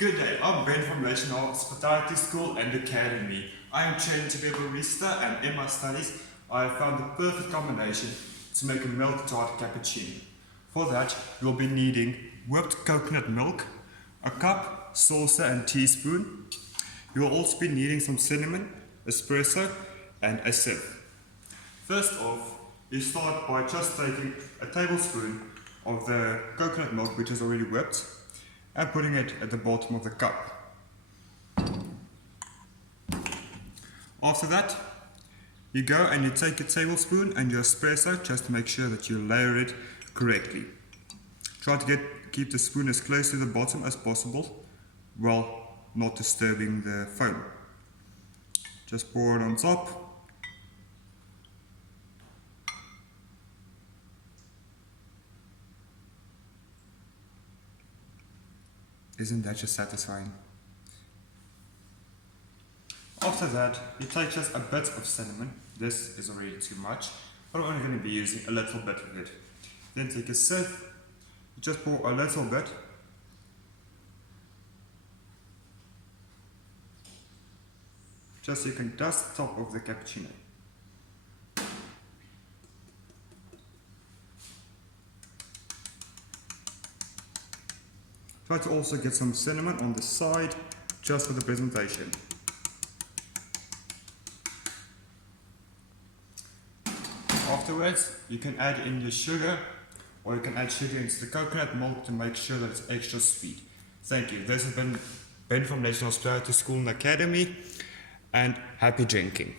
Good day, I'm Ben from National Hospitality School and Academy. I am trained to be a barista, and in my studies I have found the perfect combination to make a milk tart cappuccino. For that you'll be needing whipped coconut milk, a cup, saucer and teaspoon. You'll also be needing some cinnamon, espresso and a sieve. First off, you start by just taking a tablespoon of the coconut milk which is already whipped and putting it at the bottom of the cup. After that, you go and you take a tablespoon and your espresso just to make sure that you layer it correctly. Try to keep the spoon as close to the bottom as possible while not disturbing the foam. Just pour it on top. Isn't that just satisfying? After that, you take just a bit of cinnamon. This is already too much, but I'm only going to be using a little bit of it. Then take a sieve, you just pour a little bit. Just so you can dust the top of the cappuccino. Try to also get some cinnamon on the side, just for the presentation. Afterwards, you can add in your sugar, or you can add sugar into the coconut milk to make sure that it's extra sweet. Thank you. This has been Ben from National Hospitality School and Academy, and happy drinking.